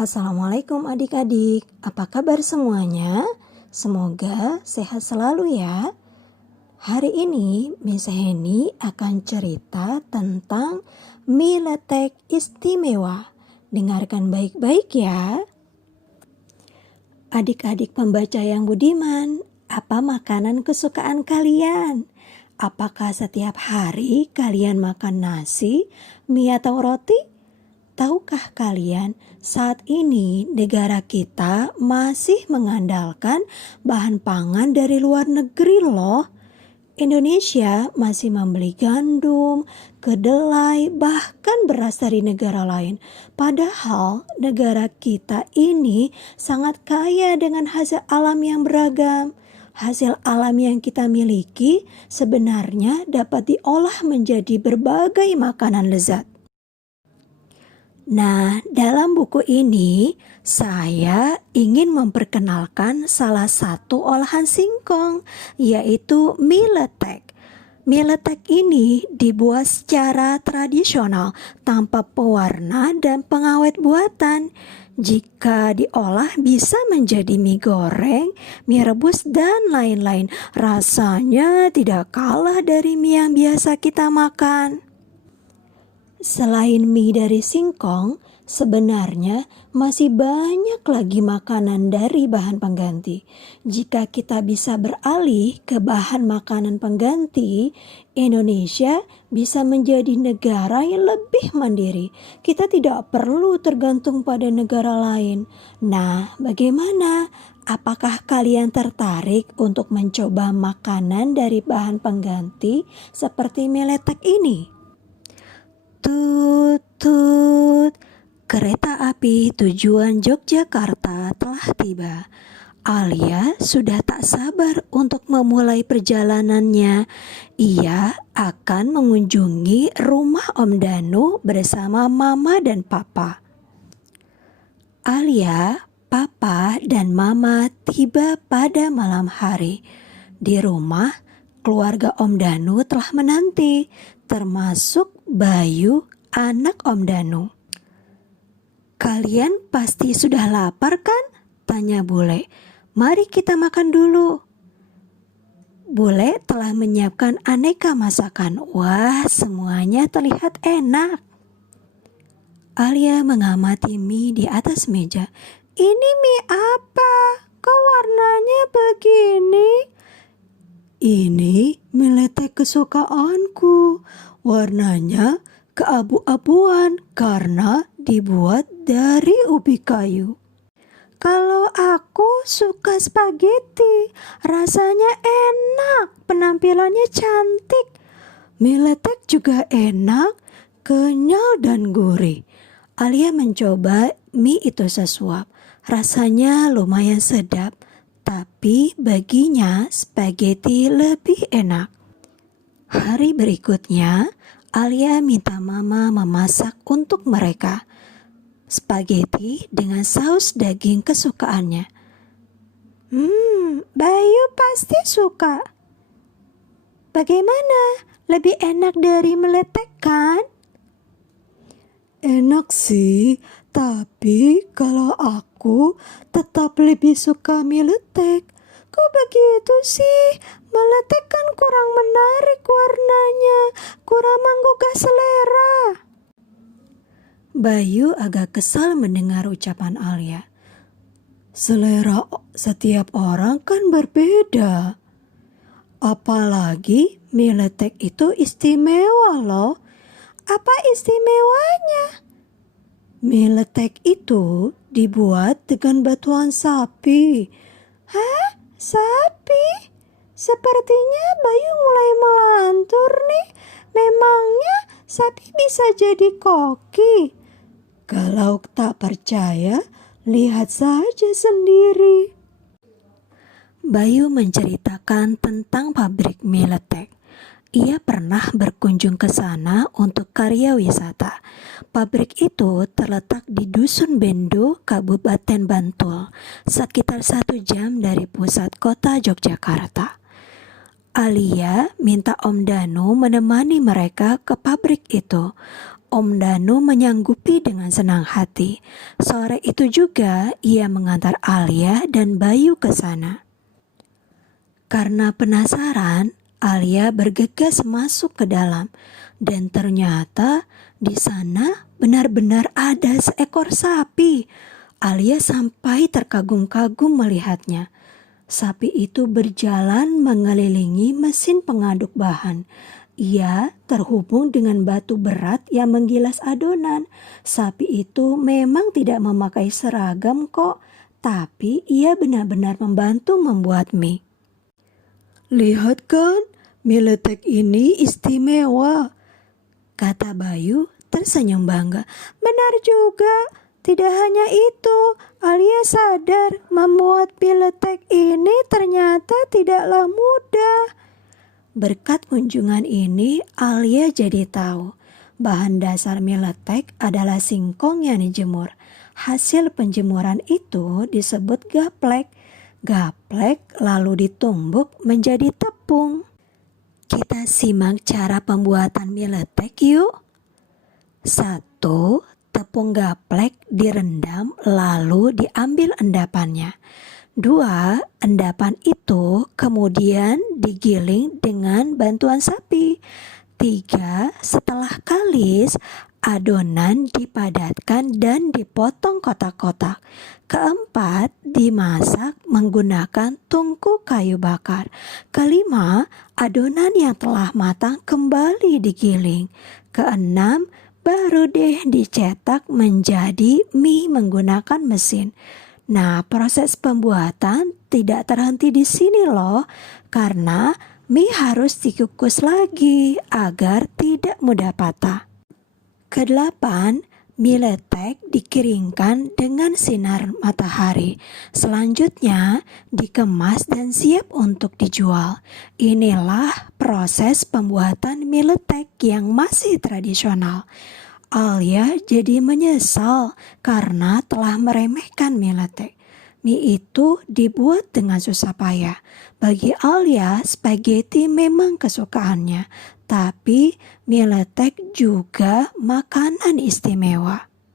Assalamualaikum adik-adik, apa kabar semuanya? Semoga sehat selalu ya. Hari ini Miss Heni akan cerita tentang mie letek istimewa. Dengarkan baik-baik ya. Adik-adik pembaca yang budiman, apa makanan kesukaan kalian? Apakah setiap hari kalian makan nasi, mie atau roti? Tahukah kalian, saat ini negara kita masih mengandalkan bahan pangan dari luar negeri loh. Indonesia masih membeli gandum, kedelai, bahkan beras dari negara lain. Padahal negara kita ini sangat kaya dengan hasil alam yang beragam. Hasil alam yang kita miliki sebenarnya dapat diolah menjadi berbagai makanan lezat. Nah, dalam buku ini saya ingin memperkenalkan salah satu olahan singkong, yaitu mie letek. Mie letek ini dibuat secara tradisional tanpa pewarna dan pengawet buatan. Jika diolah bisa menjadi mie goreng, mie rebus, dan lain-lain. Rasanya tidak kalah dari mie yang biasa kita makan. Selain mie dari singkong, sebenarnya masih banyak lagi makanan dari bahan pengganti. Jika kita bisa beralih ke bahan makanan pengganti, Indonesia bisa menjadi negara yang lebih mandiri. Kita tidak perlu tergantung pada negara lain. Nah, bagaimana? Apakah kalian tertarik untuk mencoba makanan dari bahan pengganti seperti mie letek ini? Tut, tut, kereta api tujuan Yogyakarta telah tiba. Alia sudah tak sabar untuk memulai perjalanannya. Ia akan mengunjungi rumah Om Danu bersama Mama dan Papa. Alia, Papa, dan Mama tiba pada malam hari. Di rumah, keluarga Om Danu telah menanti, termasuk Bayu, anak Om Danu. "Kalian pasti sudah lapar kan?" tanya Bule. "Mari kita makan dulu." Bule telah menyiapkan aneka masakan. Wah, semuanya terlihat enak. Alia mengamati mie di atas meja. "Ini mie apa? Kok warnanya begini?" "Ini mie letek kesukaanku. Warnanya keabu-abuan karena dibuat dari ubi kayu." "Kalau aku suka spaghetti, rasanya enak, penampilannya cantik." "Mie letek juga enak, kenyal dan gurih." Alia mencoba mie itu sesuap. Rasanya lumayan sedap, tapi baginya spaghetti lebih enak. Hari berikutnya, Alia minta Mama memasak untuk mereka spaghetti dengan saus daging kesukaannya. Bayu pasti suka." "Bagaimana? Lebih enak dari meletek kan?" "Enak sih, tapi kalau aku tetap lebih suka mie letek." "Kok begitu sih? Meletek kan kurang menarik warnanya, kurang menggugah selera." Bayu agak kesal mendengar ucapan Alia. "Selera setiap orang kan berbeda. Apalagi mie letek itu istimewa loh." "Apa istimewanya?" "Mie letek itu dibuat dengan batuan sapi." "Hah? Sapi? Sepertinya Bayu mulai melantur nih. Memangnya sapi bisa jadi koki?" "Kalau tak percaya, lihat saja sendiri." Bayu menceritakan tentang pabrik mie letek. Ia pernah berkunjung ke sana untuk karya wisata. Pabrik itu terletak di Dusun Bendo, Kabupaten Bantul, sekitar 1 jam dari pusat kota Yogyakarta. Alia minta Om Danu menemani mereka ke pabrik itu. Om Danu menyanggupi dengan senang hati. Sore itu juga ia mengantar Alia dan Bayu ke sana. Karena penasaran, Alia bergegas masuk ke dalam. Dan ternyata di sana benar-benar ada seekor sapi. Alia sampai terkagum-kagum melihatnya. Sapi itu berjalan mengelilingi mesin pengaduk bahan. Ia terhubung dengan batu berat yang menggilas adonan. Sapi itu memang tidak memakai seragam kok, tapi ia benar-benar membantu membuat mie. Lihat kan, mie letek ini istimewa, kata Bayu tersenyum bangga. Benar juga, tidak hanya itu, Alia sadar membuat mie letek ini ternyata tidaklah mudah. Berkat kunjungan ini, Alia jadi tahu bahan dasar mie letek adalah singkong yang dijemur. Hasil penjemuran itu disebut gaplek. Gaplek lalu ditumbuk menjadi tepung. Kita simak cara pembuatan mie letek yuk. 1. Tepung gaplek direndam lalu diambil endapannya. 2. Endapan itu kemudian digiling dengan bantuan sapi. 3. Setelah kalis, adonan dipadatkan dan dipotong kotak-kotak. 4. Dimasak menggunakan tungku kayu bakar. 5. Adonan yang telah matang kembali digiling. 6. Baru deh dicetak menjadi mie menggunakan mesin. Nah, proses pembuatan tidak terhenti di sini loh, karena mie harus dikukus lagi agar tidak mudah patah. 8. Mie letek dikeringkan dengan sinar matahari. Selanjutnya dikemas dan siap untuk dijual. Inilah proses pembuatan mie letek yang masih tradisional. Alia jadi menyesal karena telah meremehkan mie letek. Mie itu dibuat dengan susah payah. Bagi Alia, spaghetti memang kesukaannya, tapi mie letek juga makanan istimewa.